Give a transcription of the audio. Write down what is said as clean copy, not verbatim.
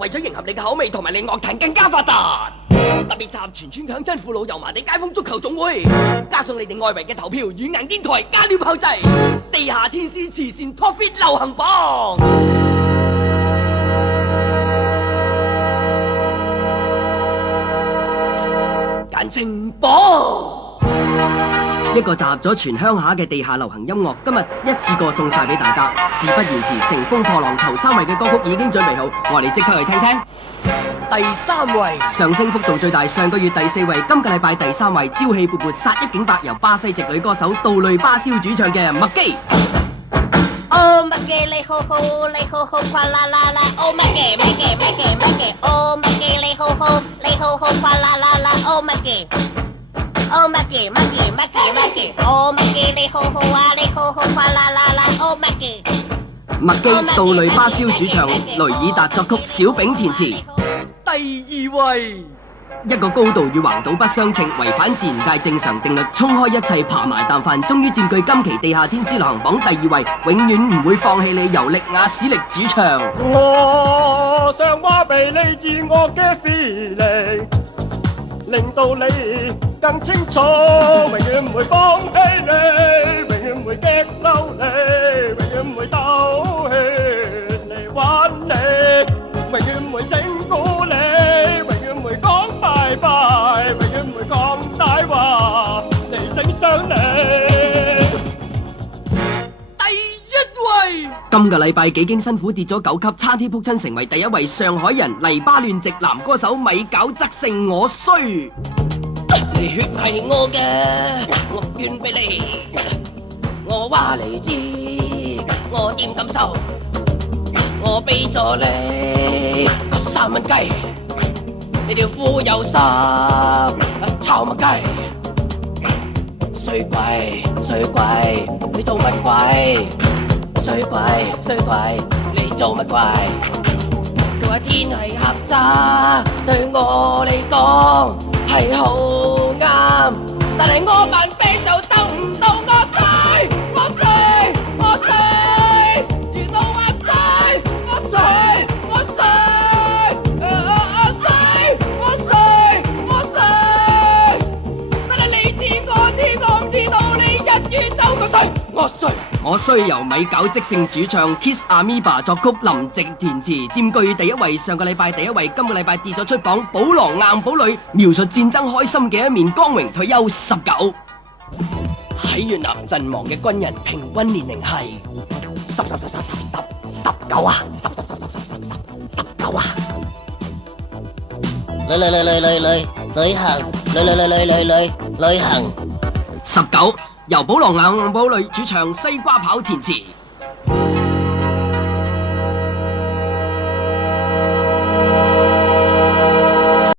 為咗迎合你嘅口味同埋令樂壇更加發達，特別集合全村強親父老油麻地街坊足球總會，加上你哋外圍嘅投票軟硬電台加料炮製，地下天師慈善 Top Fit 流行榜，簡稱榜。一個集合咗全鄉下嘅地下流行音樂，今日一次過送晒俾大家。事不宜遲，乘風破浪頭3位嘅歌曲已經準備好，我哋即刻去聽聽。第3位上升幅度最大，上個月第4位，今個禮拜第3位，朝氣勃勃殺一儆百，由巴西籍女歌手杜蕾巴蕭主唱嘅麥基。哦麥基你好好，你好好嘩啦啦啦，哦麥基麥基麥基麥基，哦麥基你好好，你好好嘩啦啦啦，哦麥基。Oh Maggie Maggie Maggie Maggie Oh Maggie 你好好啊，你好好嘩啦啦啦 Oh Maggie 麥基杜蕾巴蕭主唱，雷爾達作曲，小炳填詞。第2位，一個高度與橫島不相稱，違反自然界正常定律，衝開一切爬埋啖飯，終於佔據今期地下天師流行榜第2位，永遠唔會放棄你，由力亞史力主唱。我想話俾你知我嘅 feeling，令到你更清楚，永遠唔會放棄你，永遠唔會激嬲你，永遠唔會鬥氣嚟玩你，永遠唔會整蠱你，永遠唔會講拜拜，永遠唔會講大話嚟整傷你。第1位，今個禮拜幾經辛苦跌咗9級，差啲撲親成為第1位上海人黎巴嫩籍男歌手米餃則勝我衰。你血係我嘅，我捐俾你，我話你知，我點感受，我俾咗你個3蚊雞，你條褲有濕，臭乜雞，衰鬼衰鬼，你做乜鬼？衰鬼衰鬼，你做乜鬼？佢話天係黑渣，對我嚟講係好啱，但係我扮飛就鬥唔到我衰，我衰，我衰，原來我衰，我衰，我衰，我衰，我衰，我衰，但係你知我知我唔知道你一於走個衰，我衰。我衰由米餃即勝主唱 Kiss Amoeba 作曲，林夕填詞，佔據第1位。上個禮拜第1位，今個禮拜跌咗出榜。保羅硬堡壘描述戰爭開心嘅一面，光榮退休19。喺越南陣亡嘅軍人平均年齡係19啊，19啊！旅行19由保羅硬堡壘主唱西瓜跑填詞。